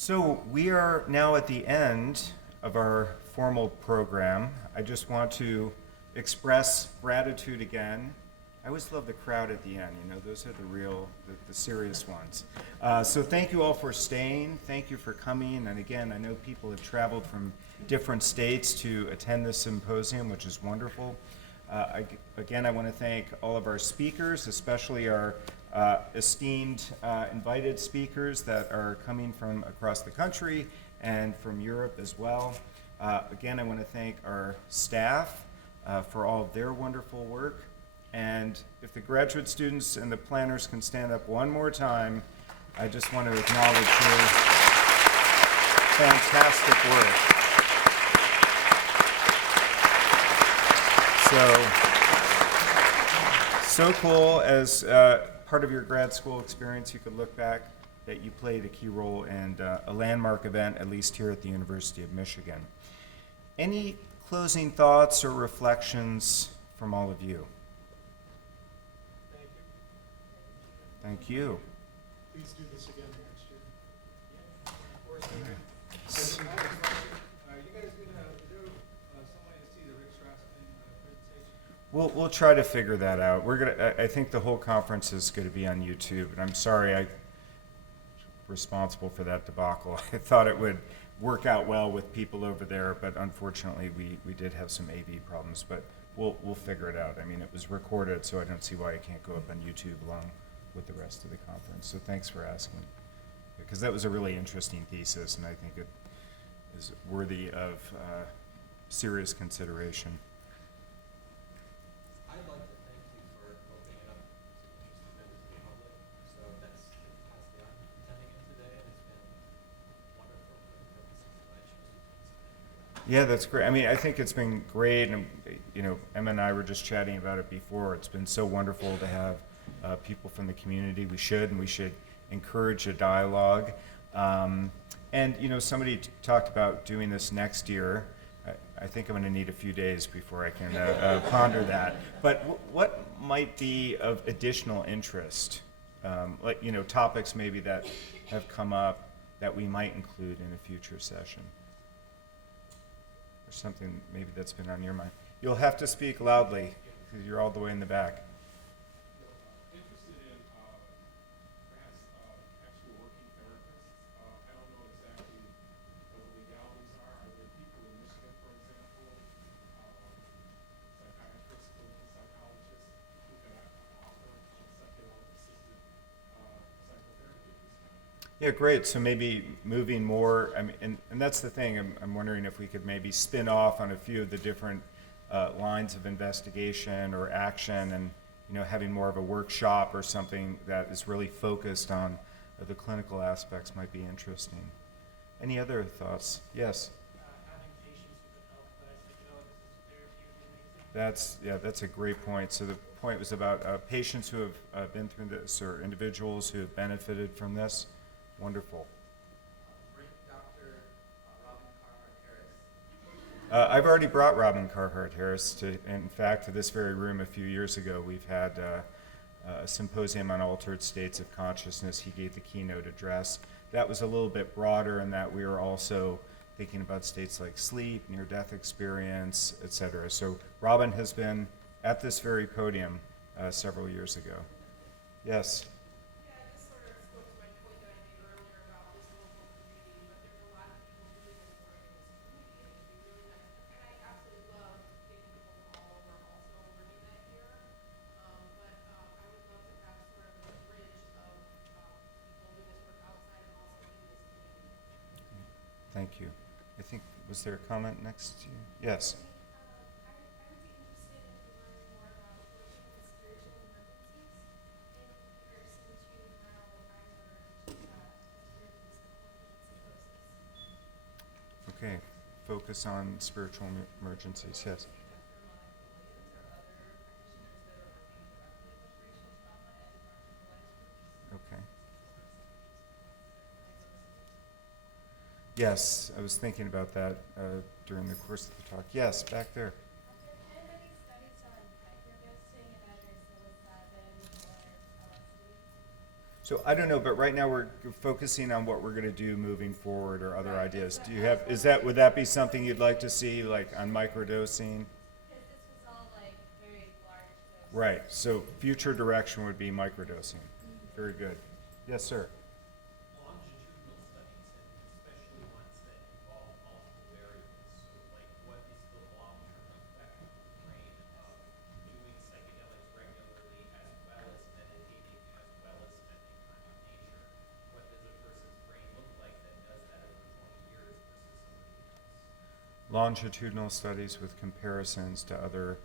So we are now at the end of our formal program. I just want to express gratitude again. I always love the crowd at the end, those are the serious ones. So thank you all for staying. Thank you for coming. And again, I know people have traveled from different states to attend this symposium, which is wonderful. I want to thank all of our speakers, especially our esteemed invited speakers that are coming from across the country and from Europe as well. Again, I want to thank our staff for all of their wonderful work. And if the graduate students and the planners can stand up one more time, I just want to acknowledge your fantastic work. So cool as part of your grad school experience, you could look back that you played a key role in a landmark event, at least here at the University of Michigan. Any closing thoughts or reflections from all of you? Thank you. Please do this again next year. Yeah, of course. You guys gonna do some way to see the Rick Strassman presentation? We'll try to figure that out. I think the whole conference is going to be on YouTube, and I'm sorry I'm responsible for that debacle. I thought it would work out well with people over there, but unfortunately we did have some AV problems. But we'll figure it out. I mean, it was recorded, so I don't see why it can't go up on YouTube along with the rest of the conference. So thanks for asking, because that was a really interesting thesis, and I think it is worthy of serious consideration. I'd like to thank you for opening it up to interested members of the public. So that's the capacity I'm attending it today, and it's been wonderful for the purposes that I chose to participate. Yeah, that's great. I mean, I think it's been great, and Emma and I were just chatting about it before. It's been so wonderful to have people from the community. We should encourage a dialogue. And somebody talked about doing this next year. I think I'm going to need a few days before I can ponder that. But what might be of additional interest, like topics maybe that have come up that we might include in a future session, or something maybe that's been on your mind? You'll have to speak loudly because you're all the way in the back. Interested in perhaps actual working therapists. I don't know exactly what the legalities are. Are there people in Michigan, for example, psychiatrists, clinical psychologists, who can offer psychedelic-assisted psychotherapy at this time? Yeah, great. So maybe moving more, and that's the thing, I'm wondering if we could maybe spin off on a few of the different lines of investigation or action, and having more of a workshop or something that is really focused on the clinical aspects might be interesting. Any other thoughts? Yes? Having patients who could help psychedelic-assisted therapy would be amazing. That's a great point. So the point was about patients who have been through this, or individuals who have benefited from this. Wonderful. Bring Dr. Robin Carhart-Harris. I've already brought Robin Carhart-Harris in fact, to this very room a few years ago. We've had a symposium on altered states of consciousness. He gave the keynote address. That was a little bit broader in that we were also thinking about states like sleep, near-death experience, etc. So Robin has been at this very podium several years ago. Yes? Yeah, this sort of spoke to my point that I made earlier about this local community, but there's a lot of people doing this work in this community, and it'd be really nice. And I absolutely love getting people from all over also bringing that here. But I would love to have sort of a bridge of people doing this work outside and also in this community. Thank you. I think, was there a comment next to you? Yes. I would be interested in learning more about working with spiritual emergencies in comparison to how I learned as part of this psychosis. Okay. Focus on spiritual emergencies. Yes. Okay. Yes, I was thinking about that during the course of the talk. Yes, back there. Have there been any studies on microdosing of either psilocybin or LSD? So I don't know, but right now we're focusing on what we're going to do moving forward or other ideas. Do you have, would that be something you'd like to see, like on microdosing? Because this was all like very large dose. Right, so future direction would be microdosing. Very good. Yes, sir. Longitudinal studies, and especially ones that involve multiple variables. So, like, what is the long-term effect on the brain of doing psychedelics regularly, as well as meditating, as well as spending time in nature? What does a person's brain look like that does that over 20 years versus somebody else? Longitudinal studies with comparisons to other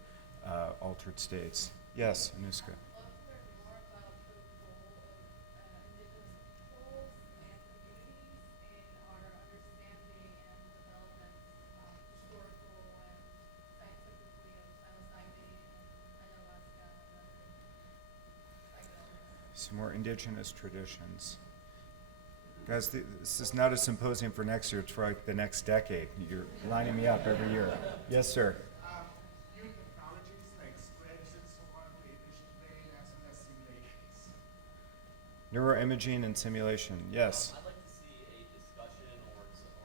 altered states. Yes, Anushka. I'd love to learn more about the role of indigenous peoples and communities in our understanding and development, historical and scientifically, of psilocybin and ayahuasca and other psychedelics. Some more indigenous traditions. Guys, this is not a symposium for next year, it's for like the next decade. You're lining me up every year. Yes, sir. New technologies like spreads and so on to efficient brain as well as simulations. Neuroimaging and simulation. Yes. I'd like to see a discussion or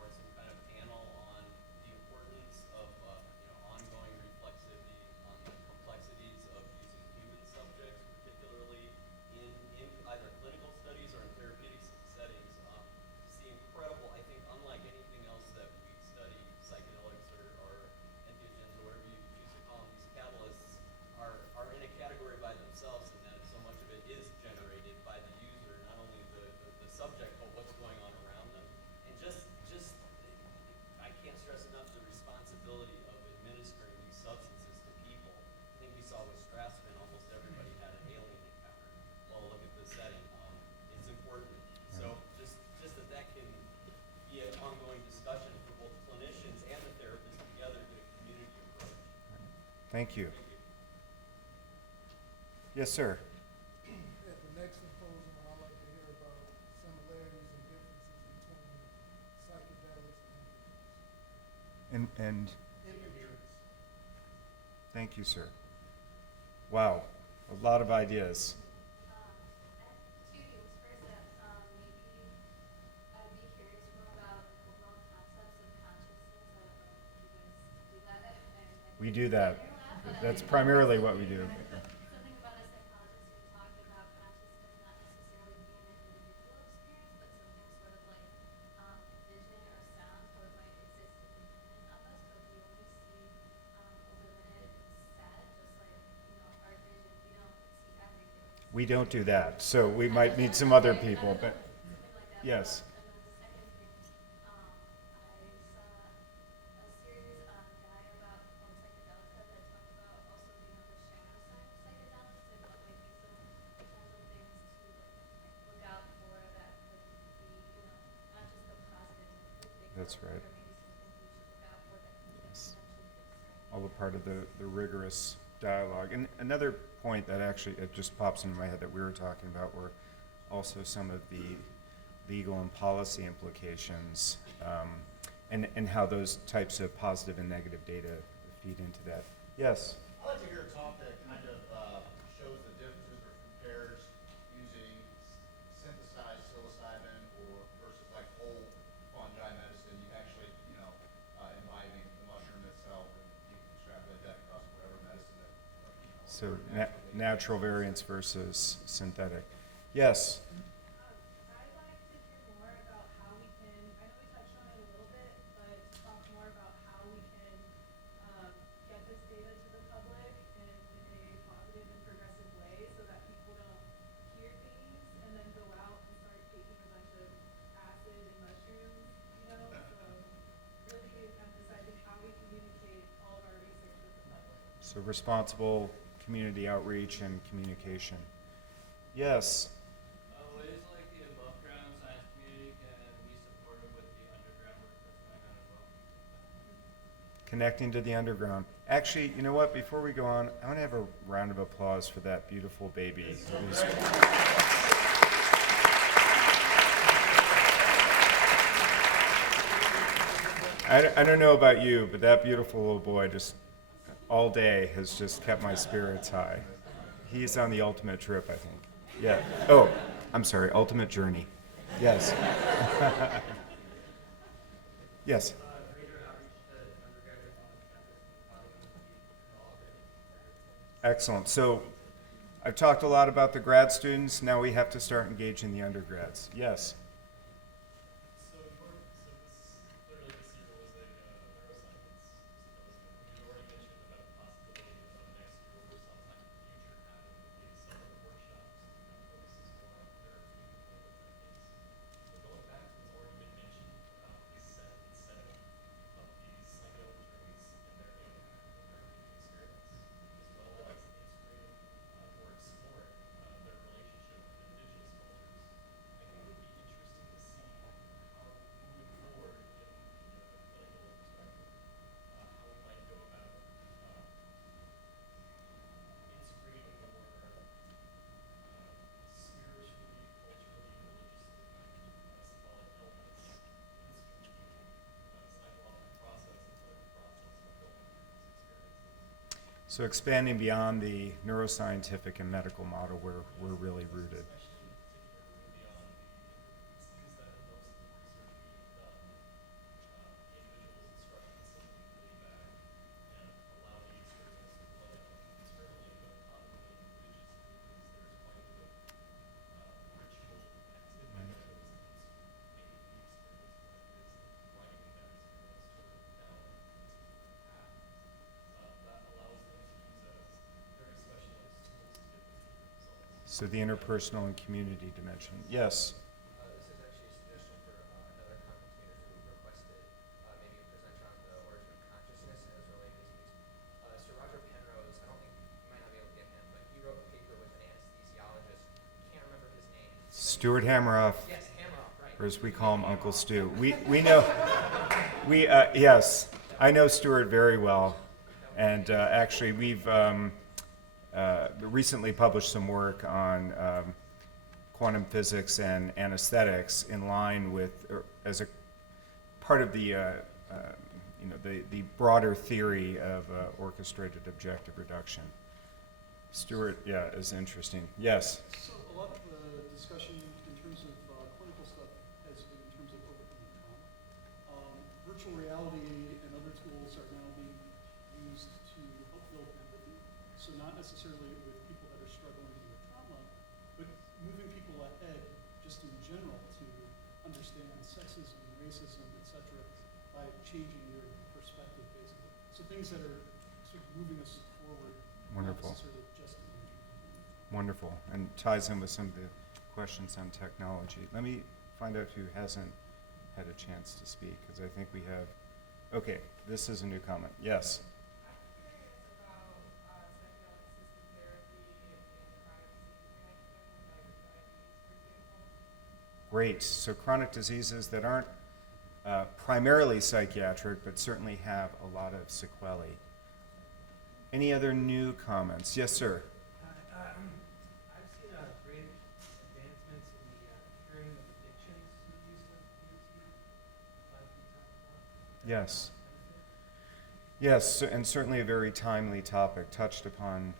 some kind of panel on the importance of ongoing reflexivity on the complexities of using human subjects, particularly in either clinical studies or in therapeutic settings. See incredible, I think, unlike anything else that we study, psychedelics or entheogens or whatever you choose to call them, these catalysts are in a category by themselves, in that so much of it is generated by the user, not only the subject, but what's going on around them. And just I can't stress enough the responsibility of administering these substances to people. I think we saw with Strassman, almost everybody had an alien encounter. Well, look at the setting. It's important. So just that can be an ongoing discussion for both clinicians and the therapists together, get a community approach. Thank you. Thank you. Yes, sir. At the next symposium, I'd like to hear about similarities and differences between psychedelics and And inhibitors. thank you, sir. Wow, a lot of ideas. Two things. First, that maybe I'd be curious more about overall concepts of consciousness. I don't know if you guys do that. And We do that. in your lab, but That's I- primarily what we do. Something about a psychologist who talked about consciousness not necessarily being an individual experience, but something sort of like vision or sound, how it might exist independent of us, but we only see a limited set, just like our vision. We don't see everything. We don't do that, so we might need some other people, but Something like that. yes. And then the second thing, I saw a series on Gaia about Psychedelica that talked about also the Neuroscience psychedelics and what might be some potential things to look out for that could be, not just the positive things, That's right. but maybe some things we should look out for that could Yes. potentially fix certain All a part of the rigorous dialogue. And another point that actually, it just pops into my head that we were talking about were also some of the legal and policy implications, and how those types of positive and negative data feed into that. Yes? I'd like to hear a talk that kind of shows the differences or compares using synthesized psilocybin or versus like whole fungi medicine. You actually, imbibing the mushroom itself, and you can extrapolate that across whatever medicine that, So naturally- natural variants versus synthetic. Yes? I'd like to hear more about how we can, I know we touched on it a little bit, but talk more about how we can get this data to the public in a positive and progressive way so that people don't hear things and then go out and start taking a bunch of acid and mushrooms, so really emphasizing how we communicate all of our research with the public. So responsible community outreach and communication. Yes? Ways like the above ground science community can be supportive with the underground work that's going on as well. Connecting to the underground. Actually, you know what? Before we go on, I want to have a round of applause for that beautiful baby. I don't know about you, but that beautiful little boy just all day has just kept my spirits high. He's on the ultimate trip, I think. Yeah. Oh, I'm sorry, ultimate journey. Yes. Yes. Greater outreach to undergraduates on the campus and how they can be involved in your Excellent. So I've talked a lot about the grad students. Now we have to start engaging the undergrads. Yes. So this clearly this year was a neuroscience symposium. You already mentioned about the possibility of next year or sometime in the future having a summer workshops that focuses more on therapeutic clinical techniques. But going back to what's already been mentioned about the setting of these psychedelic journeys and their impact on therapeutic experience, as well as integrating or exploring their relationship with indigenous cultures, I think it would be interesting to see how moving forward in the clinical perspective, how we might go about integrating more spiritually, culturally, religiously symbolic elements into the psychological process and clinical process of going through these experiences. So expanding beyond the neuroscientific and medical model where we're really rooted. Especially in particular moving beyond the things that have most of the research being done, the individual's instructions simply really back and allow the experience to play out externally, but commonly and religiously, because there's quite a bit of ritual activity that goes into making the experience what it is and driving that experience down a particular path. That allows them to use as very specialized tools to get particular results. So the interpersonal and community dimension. Yes. This is actually a suggestion for another commentator who requested maybe a presenter on the origin of consciousness as related to these. Sir Roger Penrose, I don't think you might not be able to get him, but he wrote a paper with an anesthesiologist. Can't remember his name. Stuart Hammeroff, Yes, Hammeroff, right. or as we call him, Uncle Stu. We know, yes, I know Stuart very well. And actually, we've recently published some work on quantum physics and anesthetics in line with, or as a part of the, the broader theory of orchestrated objective reduction. Stuart, yeah, is interesting. Yes. So a lot of the discussion in terms of clinical stuff has been in terms of overcoming trauma. Virtual reality and other tools are now being used to help build empathy. So not necessarily with people that are struggling with trauma, but moving people ahead just in general to understand sexism, racism, etc., by changing their perspective, basically. So things that are sort of moving us forward, Wonderful. not necessarily just in the Wonderful, and ties in with some of the questions on technology. Let me find out who hasn't had a chance to speak, because I think we have, okay, this is a new comment. Yes. I'm curious about psychedelic assisted therapy in chronic disease management, like diabetes, for example. Great. So chronic diseases that aren't primarily psychiatric, but certainly have a lot of sequelae. Any other new comments? Yes, sir. I've seen great advancements in the curing of addictions through the use of DMT. Can you talk about Yes. benefit? Yes, and certainly a very timely topic, touched upon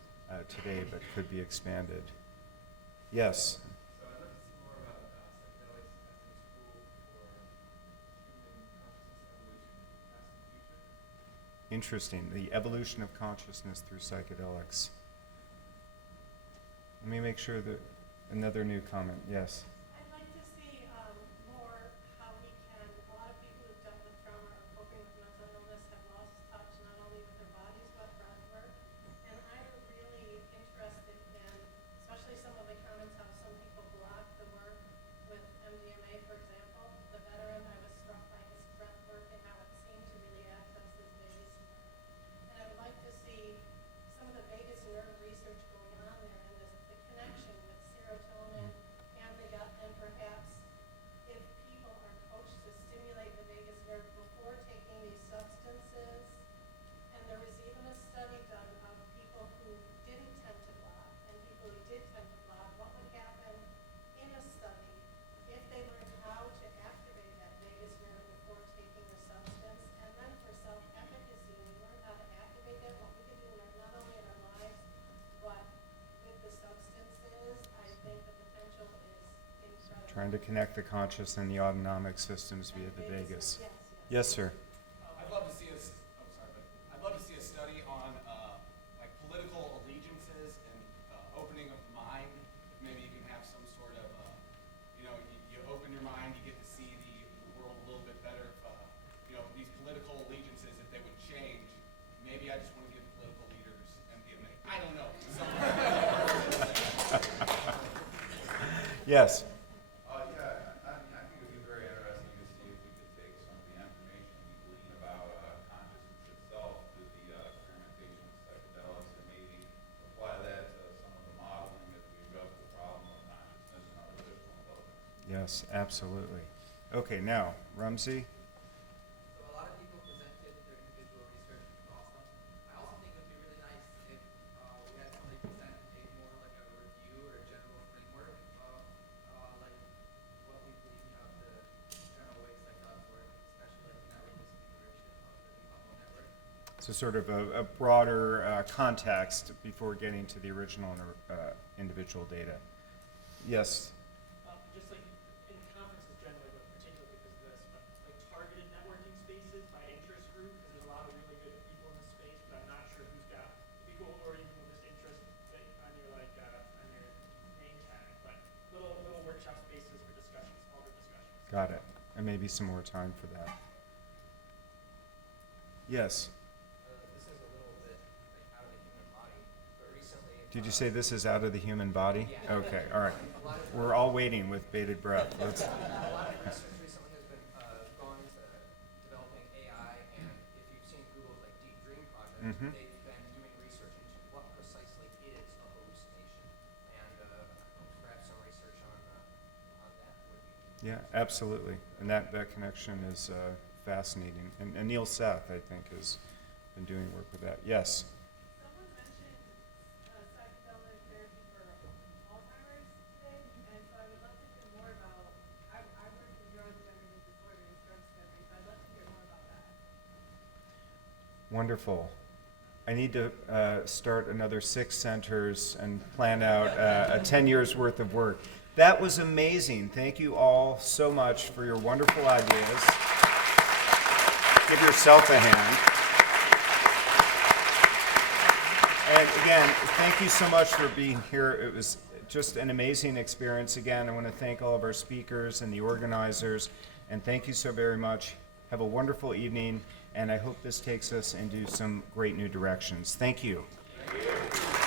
today, but could be expanded. Yes. So I'd love to see more about psychedelics as a tool for human consciousness evolution, past and future. Interesting. The evolution of consciousness through psychedelics. Let me make sure that another new comment. Yes. I'd like to see more how we can, a lot of people who've dealt with trauma or coping with mental illness have lost touch not only with their bodies but breath work. And I'm really interested in, especially some of the comments, how some people block the work with MDMA, for example. The veteran, I was struck by his breath work and how it seemed to really access his vagus nerve. And I would like to see some of the vagus nerve research going on there and the connection with serotonin and the gut trying to connect the conscious and the autonomic systems via the vagus. Yes, sir. I'd love to see us. Oh, sorry, but I'd love to see a study on like political allegiances and opening of the mind. Maybe you can have some sort of, you open your mind, you get to see the world a little bit better. If, these political allegiances, if they would change, maybe I just want to give political leaders MDMA. I don't know. Yes. I think it would be very interesting to see if we could take some of the information we glean about consciousness itself to the experimentation with psychedelics and maybe apply that to some of the modeling as we address the problem of consciousness and artificial intelligence. Yes, absolutely. Okay, now, Rumsey. So a lot of people presented their individual research, which is awesome. I also think it would be really nice if we had somebody present a more like a review or a general framework of like what we believe about the general way psychedelics work, especially like network disconfiguration of the decoupling network. So sort of a broader context before getting to the original individual data. Yes. Just like in conferences generally, but particularly because of this, but like targeted networking spaces by interest group, because there's a lot of really good people in this space, but I'm not sure who's got people or even with this interest that on your on your name tag, but little workshop spaces for discussions, smaller discussions. Got it. And maybe some more time for that. Yes. This is a little bit like out of the human body, but recently. Did you say this is out of the human body? Yeah. Okay, all right. We're all waiting with bated breath. Let's. A lot of research recently has been gone into developing AI, and if you've seen Google's like Deep Dream project, Mhm. they've been doing research into what precisely is a hallucination, and perhaps some research on that would be. Yeah, absolutely. And that connection is fascinating. And Neil Seth, I think, has been doing work with that. Yes. Someone mentioned psychedelic therapy for Alzheimer's today, and so I would love to hear more about, I work in neurodegenerative disorder and drug discovery, so I'd love to hear more about that. Wonderful. I need to start another 6 centers and plan out a 10 years worth of work. That was amazing. Thank you all so much for your wonderful ideas. Give yourself a hand. And again, thank you so much for being here. It was just an amazing experience. Again, I want to thank all of our speakers and the organizers, and thank you so very much. Have a wonderful evening, and I hope this takes us into some great new directions. Thank you. Thank you.